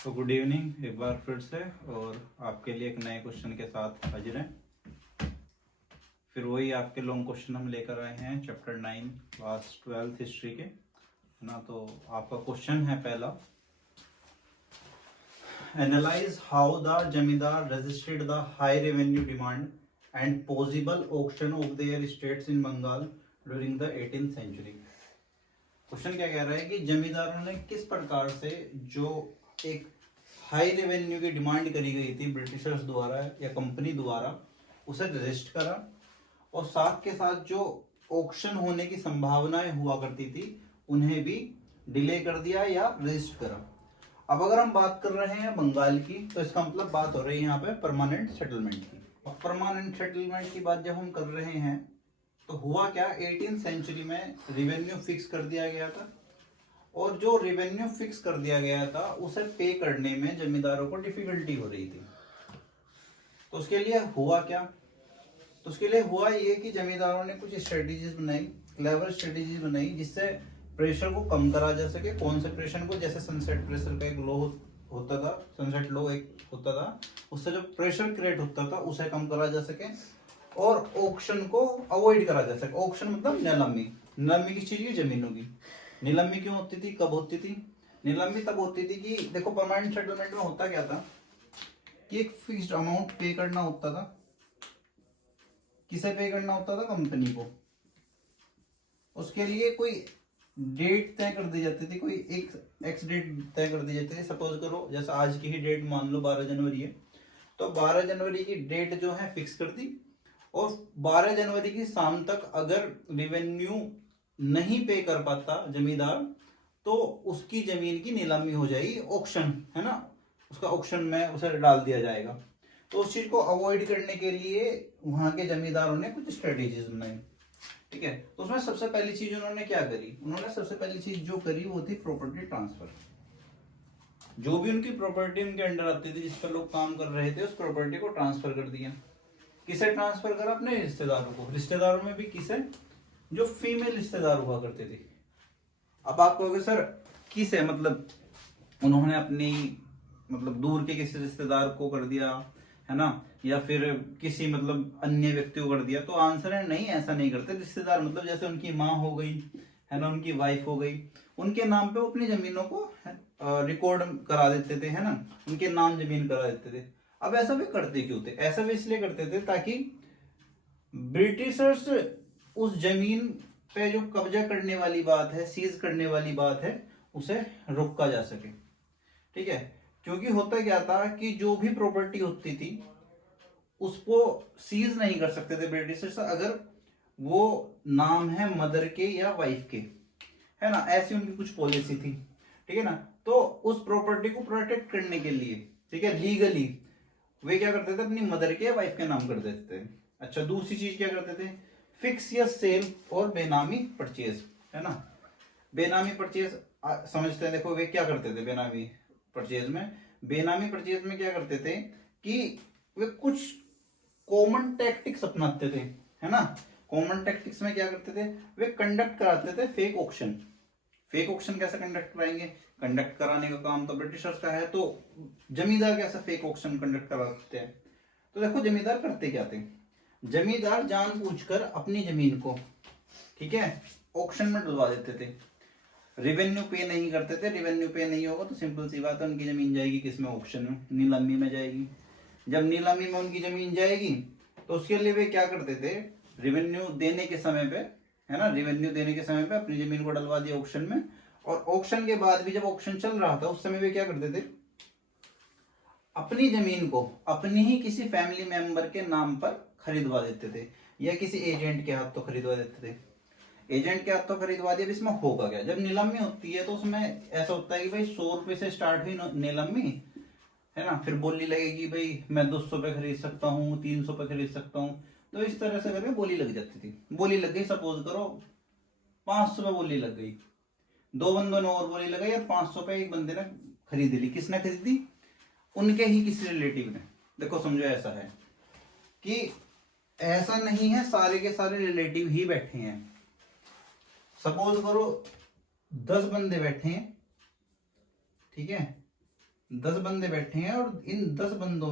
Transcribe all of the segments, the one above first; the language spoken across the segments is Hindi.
तो गुड इवनिंग एक बार फिर से, और आपके लिए एक नए क्वेश्चन के साथ हाजिर हैं। फिर वही आपके लॉन्ग क्वेश्चन हम लेकर आए हैं चैप्टर 9 क्लास 12 हिस्ट्री के, है ना। तो आपका क्वेश्चन है पहला, analyse how the zamindar registered the high revenue demand and possible auction of their states in Bengal during the 18th century. Question क्या कह रहा है कि जमींदारों ने किस प्रकार से जो एक हाई रेवेन्यू की डिमांड करी गई थी ब्रिटिशर्स द्वारा या कंपनी द्वारा, उसे रजिस्ट करा, और साथ के साथ जो ऑक्शन होने की संभावनाएं हुआ करती थी उन्हें भी डिले कर दिया या रजिस्ट करा। अब अगर हम बात कर रहे हैं बंगाल की, तो इसका मतलब बात हो रही है यहाँ पे परमानेंट सेटलमेंट की। और परमानेंट सेटलमेंट की बात जब हम कर रहे हैं तो हुआ क्या, 18th सेंचुरी में रेवेन्यू फिक्स कर दिया गया था, और जो रेवेन्यू फिक्स कर दिया गया था उसे पे करने में जमींदारों को डिफिकल्टी हो रही थी। तो उसके लिए हुआ क्या, तो उसके लिए हुआ ये कि जमींदारों ने कुछ स्ट्रेटेजीज बनाई, क्लेवर स्ट्रेटेजीज बनाई, जिससे प्रेशर को कम करा जा सके। कौन से प्रेशर को, जैसे सनसेट प्रेशर का एक लो होता था, सनसेट लो एक होता था, उससे जो प्रेशर क्रिएट होता था उसे कम करा जा सके, और ऑक्शन को अवॉइड करा जा सके। ऑक्शन मतलब नीलामी, नीलामी किस चीज की, जमीनों की। नीलामी क्यों होती थी, कब होती थी? नीलामी तब होती थी कि देखो, परमानेंट सेटलमेंट में होता क्या था कि एक फिक्स्ड अमाउंट पे करना होता था। किसे पे करना होता था? कंपनी को। उसके लिए कोई डेट तय कर दी जाती थी, कोई एक एक्स डेट तय कर दी जाती थी। सपोज करो जैसे आज की ही डेट मान लो 12 जनवरी है, तो 12 जनवरी की डेट जो है फिक्स कर दी, और 12 जनवरी की शाम तक अगर रेवेन्यू नहीं पे कर पाता जमींदार, तो उसकी जमीन की नीलामी हो जाएगी, ऑक्शन है ना, उसका ऑक्शन में उसे डाल दिया जाएगा। तो उस चीज को अवॉइड करने के लिए वहां के जमींदारों ने कुछ स्ट्रेटेजीज बनाई, ठीक है। तो उसमें सबसे पहली चीज उन्होंने क्या करी, उन्होंने सबसे पहली चीज जो करी वो थी प्रॉपर्टी ट्रांसफर। जो भी उनकी प्रॉपर्टी उनके अंडर आती थी, जिस पर लोग काम कर रहे थे, उस प्रॉपर्टी को ट्रांसफर कर दिया। किसे ट्रांसफर करा? अपने रिश्तेदारों को। रिश्तेदारों में भी किसे? जो फीमेल रिश्तेदार हुआ करते थे। अब आप कहोगे सर किसे, मतलब उन्होंने अपनी मतलब दूर के किसी रिश्तेदार को कर दिया है ना, या फिर किसी मतलब अन्य व्यक्ति को कर दिया? तो आंसर है नहीं, ऐसा नहीं करते। रिश्तेदार मतलब जैसे उनकी माँ हो गई है ना, उनकी वाइफ हो गई, उनके नाम पे वो अपनी जमीनों को रिकॉर्ड करा देते थे, है ना, उनके नाम जमीन करा देते थे। अब ऐसा भी करते क्यों थे? ऐसा भी इसलिए करते थे ताकि ब्रिटिशर्स उस जमीन पे जो कब्जा करने वाली बात है, सीज करने वाली बात है, उसे रोका जा सके, ठीक है। क्योंकि होता क्या था कि जो भी प्रॉपर्टी होती थी उसको सीज नहीं कर सकते थे ब्रिटिशर्स अगर वो नाम है मदर के या वाइफ के, है ना, ऐसी उनकी कुछ पॉलिसी थी, ठीक है ना। तो उस प्रॉपर्टी को प्रोटेक्ट करने के लिए, ठीक है, लीगली वे क्या करते थे, अपनी मदर के या वाइफ के नाम कर देते थे। अच्छा, दूसरी चीज क्या करते थे? फिक्स या सेल और बेनामी परचेज, है ना। बेनामी परचेज समझते हैं। देखो वे क्या करते थे बेनामी परचेज में, बेनामी परचेज में क्या करते थे कि वे कुछ कॉमन टैक्टिक्स अपनाते थे, है ना। कॉमन टैक्टिक्स में क्या करते थे, वे कंडक्ट कराते थे फेक ऑक्शन। फेक ऑक्शन कैसे कंडक्ट कराएंगे? कंडक्ट कराने का काम तो ब्रिटिशर्स का है, तो जमींदार कैसे फेक ऑक्शन कंडक्ट कराते हैं? तो देखो जमींदार करते क्या थे, जमींदार जानबूझकर अपनी जमीन को, ठीक है, ऑक्शन में डलवा देते थे। रेवेन्यू पे नहीं करते थे। रेवेन्यू पे नहीं होगा तो सिंपल सी बात है, उनकी जमीन जाएगी किसमें? ऑक्शन में, नीलामी में जाएगी। जब नीलामी में उनकी जमीन जाएगी तो उसके लिए वे क्या करते थे, रेवेन्यू देने के समय पे, है ना, रेवेन्यू देने के समय पे अपनी जमीन को डलवा दिया ऑक्शन में, और ऑक्शन के बाद भी जब ऑक्शन चल रहा था उस समय वे क्या करते थे, अपनी जमीन को अपनी ही किसी फैमिली मेंबर के नाम पर खरीदवा देते थे, या किसी एजेंट के हाथ तो खरीदवा देते थे। एजेंट के हाथ तो खरीदवा दिया। इसमें होगा क्या, जब नीलामी होती है तो उसमें ऐसा होता है कि भाई 100 रुपए से स्टार्ट हुई नीलामी, है ना, फिर बोली लगेगी भाई मैं 200 पे खरीद सकता हूँ, 300 पे खरीद सकता हूँ। तो इस तरह से करके बोली लग जाती थी। बोली लग गई, सपोज करो 500 पे बोली लग गई, दो बंदों ने और बोली लगाई और 500 पे एक बंदे ने खरीद ली। किसने खरीदी? उनके ही किसी रिलेटिव ने। देखो समझो ऐसा है कि ऐसा नहीं है सारे के सारे रिलेटिव ही बैठे हैं। सपोज करो 10 बंदे बैठे हैं, ठीक है, 10 बंदे बैठे हैं और इन 10 बंदों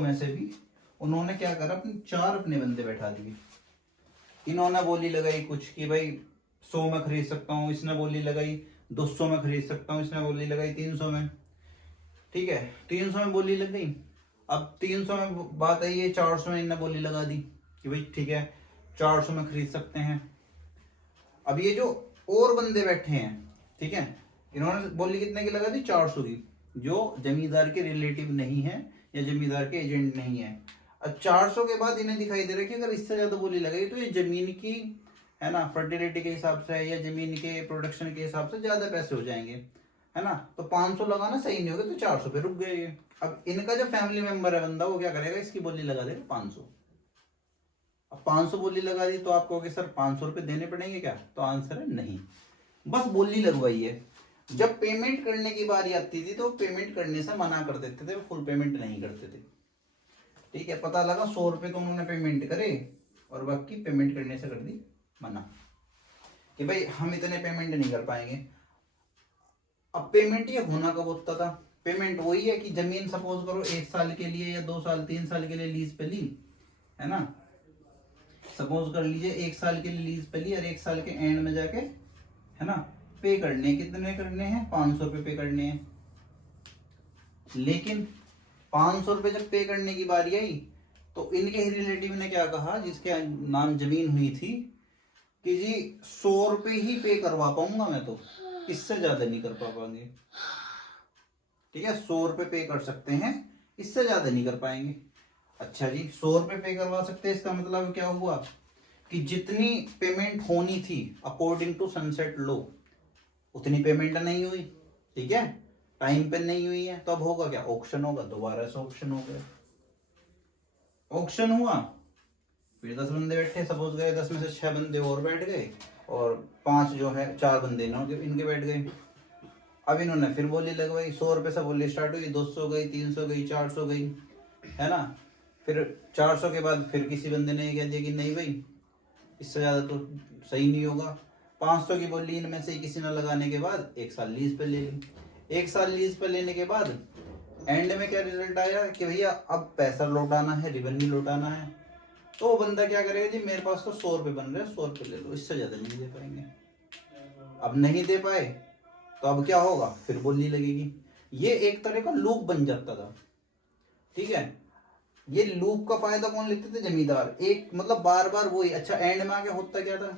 में से भी उन्होंने क्या करा, अपने 4 अपने बंदे बैठा दिए। इन्होंने बोली लगाई कुछ कि भाई 100 में खरीद सकता हूँ, इसने बोली लगाई 200 में खरीद सकता हूँ, इसने बोली लगाई 300 में। ठीक है, 300 में बोली लग गई। अब 300 में बात आई है, 400 में इन्होंने बोली लगा दी कि भाई ठीक है 400 में खरीद सकते हैं। अब ये जो और बंदे बैठे हैं, ठीक है, इन्होंने बोली कितने की लगा दी, 400 की, जो जमींदार के रिलेटिव नहीं है या जमींदार के एजेंट नहीं है। अब 400 के बाद इन्हें दिखाई दे रहा है कि अगर इससे ज्यादा बोली लगाई तो ये जमीन की, है ना, फर्टिलिटी के हिसाब से या जमीन के प्रोडक्शन के हिसाब से ज्यादा पैसे हो जाएंगे, है ना। तो 500 लगाना सही नहीं होगा, तो 400 पे रुक गए ये। अब इनका जो फैमिली मेंबर है बंदा, वो क्या करेगा, इसकी बोली लगा देगा 500। अब 500 बोली लगा दी तो आप कहोगे सर 500 रुपए देने पड़ेंगे क्या, तो आंसर है नहीं, बस बोली लगवाई है। जब पेमेंट करने की बारी आती थी तो पेमेंट करने से मना कर देते थे, फुल पेमेंट नहीं करते थे। ठीक है, पता लगा 100 रुपए तो उन्होंने पेमेंट करे और बाकी पेमेंट करने से कर दी मना कि भाई हम इतने पेमेंट नहीं कर पाएंगे। अब पेमेंट ये होना कब होता था, पेमेंट वही है कि जमीन सपोज करो 1 साल के लिए या 2 साल 3 साल के लिए लीज पे ली, है ना, सपोज कर लीजिए 1 साल के लिए लीज पे ली और 1 साल के एंड में जाके, है ना, पे करने, कितने करने हैं, 500 रुपए पे करने हैं। लेकिन 500 रुपए जब पे करने की बारी आई तो इनके ही रिलेटिव ने क्या कहा, जिसके नाम जमीन हुई थी, कि जी 100 रुपए ही पे करवा पाऊंगा मैं, तो इससे ज्यादा नहीं कर पाएंगे। ठीक है, 100 रुपए पे कर सकते हैं, इससे ज्यादा नहीं कर पाएंगे। अच्छा जी, 100 रुपए पे करवा सकते हैं, इसका मतलब क्या हुआ कि जितनी पेमेंट होनी थी अकॉर्डिंग टू सनसेट लॉ उतनी पेमेंट नहीं हुई। ठीक है, टाइम पे नहीं हुई है, तो अब होगा क्या, ऑक्शन होगा, दोबारा से ऑक्शन हो गया। ऑक्शन हुआ, फिर 10 बंदे बैठे, सपोज गए 10 में से 6 बंदे और बैठ गए और 5 जो है 4 बंदे इनके बैठ गए। अब इन्होंने फिर बोली लगवाई, 100 रुपए से बोली स्टार्ट हुई, 200 गई, 300 गई, 400 गई, है ना। फिर 400 के बाद फिर किसी बंदे ने कह दिया कि नहीं भाई इससे ज्यादा तो सही नहीं होगा। 500 की बोली इनमें से किसी ने लगाने के बाद 1 साल लीज पे ले ली। 1 साल लीज पे लेने के बाद एंड में क्या रिजल्ट आया कि भैया अब पैसा लौटाना है, रिवेन्यू लौटाना है। तो वो बंदा क्या करेगा जी, मेरे पास तो 100 रुपए बन रहे हैं, 100 रुपए ले लो, इससे ज्यादा नहीं दे पाएंगे। अब नहीं दे पाए तो अब क्या होगा, फिर बोलनी लगेगी। ये एक तरह का लूप बन जाता था। ठीक है, ये लूप का फायदा कौन लेते थे, जमींदार। एक मतलब बार बार वही। अच्छा, एंड में आके होता क्या था,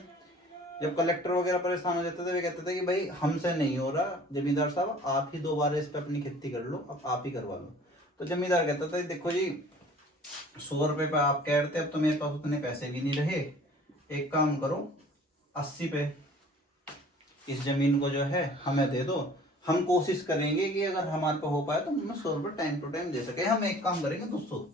जब कलेक्टर वगैरह परेशान हो जाते थे, वे कहते थे कि भाई हमसे नहीं हो रहा जमींदार साहब, आप ही दोबारा इस पे अपनी खेती कर लो, अब आप ही करवा लो। तो जमींदार कहता था देखो जी 100 रुपए पे आप कह रहे थे, अब तो मेरे पास उतने पैसे भी नहीं रहे, एक काम करो 80 पे इस जमीन को जो है हमें दे दो, हम कोशिश करेंगे कि अगर हमारे पे हो पाए तो हमें 100 रुपए टाइम टू टाइम दे सके, हम एक काम करेंगे 200,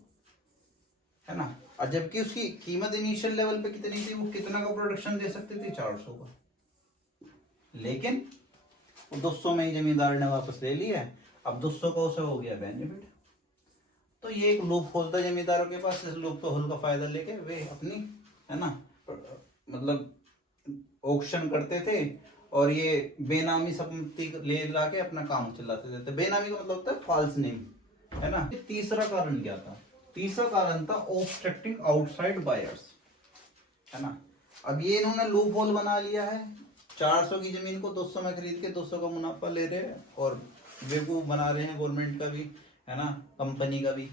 है ना। और जबकि उसकी कीमत इनिशियल लेवल पे कितनी थी, वो कितना का प्रोडक्शन दे सकती थी, 400 का। लेकिन वो 200 में ही जमींदार ने वापस ले लिया, अब 200 का उसे हो गया बेनिफिट। तो ये एक लूप होल था जमींदारों के पास, इस लूप तो होल का फायदा लेके वे अपनी, है ना, मतलब ऑक्शन करते थे और ये बेनामी संपत्ति ले ला के अपना काम चलाते थे। बेनामी का मतलब होता है फॉल्स नेम, है ना। तीसरा कारण क्या था, तीसरा कारण था ऑब्स्ट्रक्टिंग आउटसाइड बायर्स, है ना। अब ये इन्होंने लूप होल बना लिया है, 400 की जमीन को 200 में खरीद के 200 का मुनाफा ले रहे हैं और बेवकूफ बना रहे हैं गवर्नमेंट का भी, है ना, कंपनी का भी।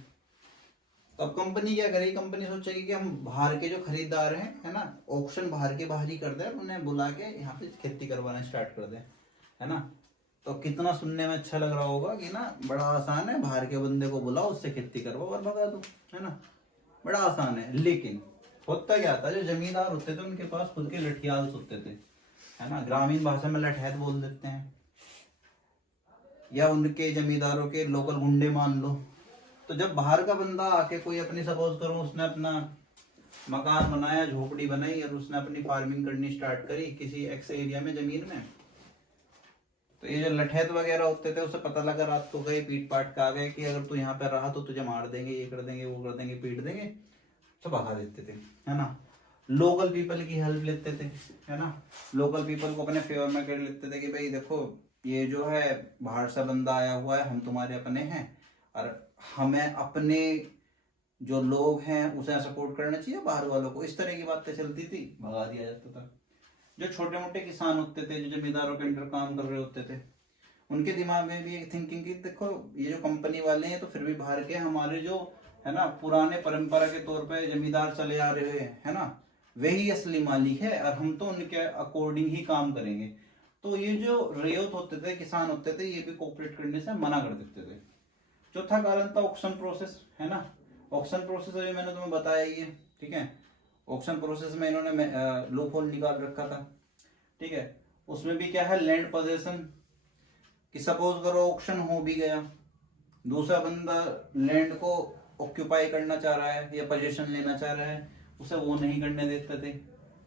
तो अब कंपनी क्या करेगी, कंपनी सोचेगी कि हम बाहर के जो खरीदार हैं, है ना, ऑक्शन बाहर के बाहर ही कर दें, उन्हें बुला के यहाँ पे खेती करवाना स्टार्ट कर दें, है ना। तो कितना सुनने में अच्छा लग रहा होगा कि ना बड़ा आसान है, बाहर के बंदे को बुलाओ, उससे खेती करवाओ और भगा दो, है ना, बड़ा आसान है। लेकिन होता क्या था, जो जमींदार होते थे उनके पास खुद के लठियाल होते थे, है ना, ग्रामीण भाषा में लठैत बोल देते हैं, या उनके जमींदारों के लोकल गुंडे मान लो। तो जब बाहर का बंदा आके कोई अपनी, सपोज करो उसने अपना मकान बनाया, झोपड़ी बनाई और उसने अपनी फार्मिंग करनी स्टार्ट करी किसी एक्स एरिया में जमीन में, तो ये जो लठैत वगैरह होते थे उसे पता लगा, रात को गए पीट पाट का आ गए कि अगर तू यहाँ पे रहा तो तुझे मार देंगे, ये कर देंगे, वो कर देंगे, पीट देंगे, तो भगा देते थे, है ना। लोकल पीपल की हेल्प लेते थे, है ना, लोकल पीपल को अपने फेवर में कर लेते थे कि भाई देखो ये जो है बाहर से बंदा आया हुआ है, हम तुम्हारे अपने हैं और हमें अपने जो लोग हैं उसे सपोर्ट करना चाहिए, बाहर वालों को, इस तरह की बातें चलती थी, भगा दिया जाता था। जो छोटे मोटे किसान होते थे, जो जमींदारों के अंडर काम कर रहे होते थे, उनके दिमाग में भी एक थिंकिंग की देखो ये जो कंपनी वाले हैं तो फिर भी बाहर के हमारे जो है ना पुराने परंपरा के तौर पे जमींदार चले आ रहे हैं, है ना, वही असली मालिक है और हम तो उनके अकॉर्डिंग ही काम करेंगे। तो ये जो रैयत होते थे, किसान होते थे, ये भी कोऑपरेट करने से मना कर देते थे। चौथा कारण था ऑक्शन प्रोसेस, है ना, ऑक्शन प्रोसेस अभी मैंने तुम्हें बताया ही है, ठीक है। ऑक्शन प्रोसेस में इन्होंने लूप होल निकाल रखा था, ठीक है। उसमें भी क्या है, लैंड पोजेशन, कि सपोज करो ऑक्शन हो भी गया, दूसरा बंदा लैंड को ऑक्यूपाई करना चाह रहा है या पोजीशन लेना चाह रहा है, उसे वो नहीं करने देते थे,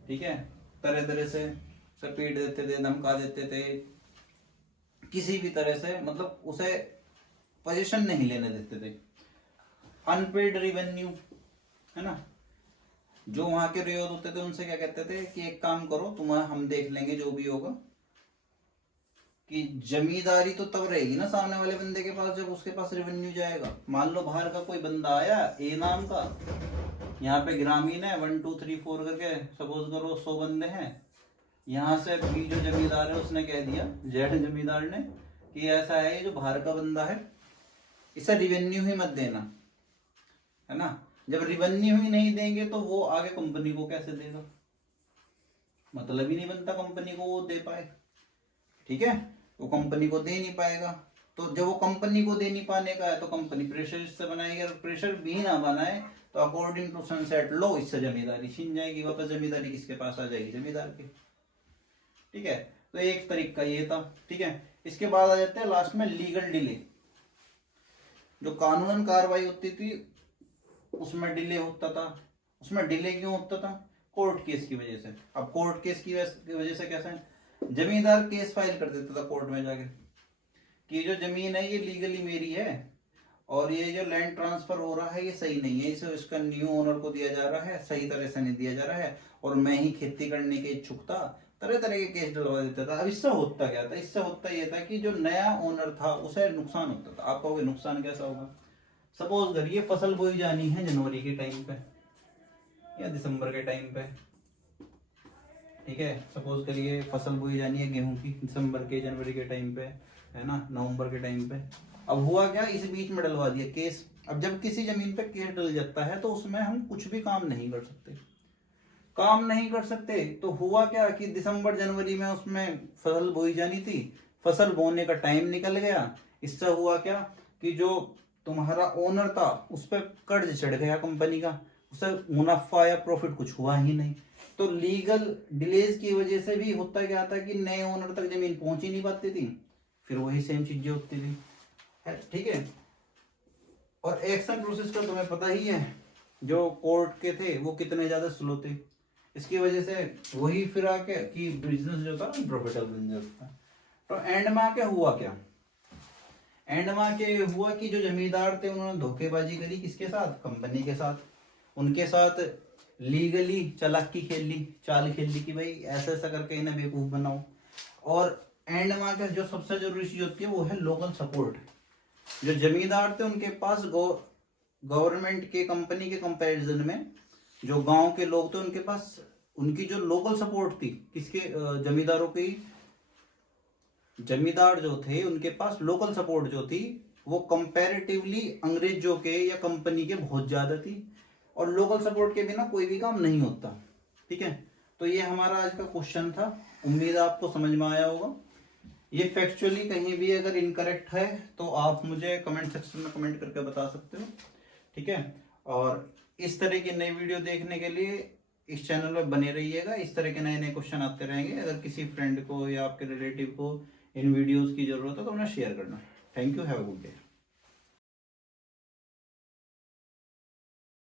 ठीक है। तरह तरह से पीट देते थे, धमका देते थे, किसी भी तरह से मतलब उसे पोजीशन नहीं लेने देते थे। अनपेड रिवेन्यू, है ना, जो वहां के रेट होते थे उनसे क्या कहते थे कि एक काम करो तुम्हारा हम देख लेंगे जो भी होगा, कि जमींदारी तो तब रहेगी ना सामने वाले बंदे के पास जब उसके पास रेवेन्यू जाएगा। मान लो बाहर का कोई बंदा आया ए नाम का, यहाँ पे ग्रामीण है 1 2 3 4 करके सपोज करो 100 बंदे हैं, यहाँ से बी जो जमींदार है उसने कह दिया, जेड जमींदार ने, कि ऐसा है ये जो बाहर का बंदा है इसे रिवेन्यू ही मत देना, है ना। जब रिवेन्यू ही नहीं देंगे तो वो आगे कंपनी को कैसे देगा, मतलब ही नहीं बनता कंपनी को वो दे पाए, ठीक है, वो कंपनी को दे नहीं पाएगा। तो जब वो कंपनी को दे नहीं पाने का है तो कंपनी प्रेशर इससे बनाएगी, अगर प्रेशर भी ना बनाए तो अकॉर्डिंग टू सनसेट लॉ इससे जमींदारी छीन जाएगी, वापस जमींदारी किसके पास आ जाएगी, जमींदार के, ठीक है। तो एक तरीका ये था, ठीक है। इसके बाद आ जाते हैं लास्ट में लीगल डिले। जो कानूनन कार्रवाई होती थी उसमें डिले होता था। उसमें डिले क्यों होता था, कोर्ट केस की वजह से। अब कोर्ट केस की वजह से कैसे, जमींदार केस फाइल कर देता था कोर्ट में जाके कि जो जमीन है ये लीगली मेरी है और ये जो लैंड ट्रांसफर हो रहा है ये सही नहीं है, इसे इसका न्यू ओनर को दिया जा रहा है, सही तरह से नहीं दिया जा रहा है और मैं ही खेती करने के इच्छुक था, तरह तरह के केस डलवा देता था। अब इससे होता क्या था, इससे होता ये था कि जो नया ओनर था उसे नुकसान होता था। आप कहोगे नुकसान कैसा होगा, सपोज करिए फसल बोई जानी है जनवरी के टाइम पे या दिसंबर के टाइम पे, ठीक है, सपोज करिए फसल बोई जानी है गेहूं की दिसंबर के जनवरी के टाइम पे, है ना, नवंबर के टाइम पे। अब हुआ क्या, इस बीच में डलवा दिया केस। अब जब किसी जमीन पे केस डल जाता है तो उसमें हम कुछ भी काम नहीं कर सकते, काम नहीं कर सकते। तो हुआ क्या कि दिसंबर जनवरी में उसमें फसल बोई जानी थी, फसल बोने का टाइम निकल गया। इससे हुआ क्या कि जो तुम्हारा ओनर था उस पर कर्ज चढ़ गया कंपनी का, उसे मुनाफा या प्रॉफिट कुछ हुआ ही नहीं। तो लीगल डिलेज की वजह से भी होता क्या था कि नए ओनर तक जमीन पहुंच ही नहीं पाती थी, फिर वही सेम चीजें होती थी, ठीक है। और एक्शन प्रोसेस का तुम्हें पता ही है, जो कोर्ट के थे वो कितने ज्यादा स्लो थे, इसकी वजह से वही फिर आके कि बिजनेस जो था प्रॉफिटेबल बन जाता। तो एंड में आके हुआ क्या, एंड में आके हुआ कि जो जमींदार थे उन्होंने धोखेबाजी करी, किसके साथ, कंपनी के साथ। उनके साथ लीगली चालाकी खेल ली, चाल खेल ली कि भाई ऐसा ऐसा करके इन्हें बेवकूफ बनाओ। और एंड में आकर जो सबसे जरूरी चीज होती है वो है लोकल सपोर्ट। जो जमींदार थे उनके पास गवर्नमेंट के कंपनी के कंपैरिजन में जो गांव के लोग थे उनके पास उनकी जो लोकल सपोर्ट थी, किसके, जमींदारों की, जमींदार जो थे उनके पास लोकल सपोर्ट जो थी वो कंपैरेटिवली अंग्रेजों के या कंपनी के बहुत ज्यादा थी। और लोकल सपोर्ट के बिना कोई भी काम नहीं होता, ठीक है। तो ये हमारा आज का क्वेश्चन था, उम्मीद आपको समझ में आया होगा। ये फैक्चुअली कहीं भी अगर इनकरेक्ट है तो आप मुझे कमेंट सेक्शन में कमेंट करके बता सकते हो, ठीक है। और इस तरह की नई वीडियो देखने के लिए इस चैनल पर बने रहिएगा, इस तरह के नए नए क्वेश्चन आते रहेंगे। अगर किसी फ्रेंड को या आपके रिलेटिव को इन वीडियोस की जरूरत है तो उन्हें शेयर करना। Thank you, have a good day.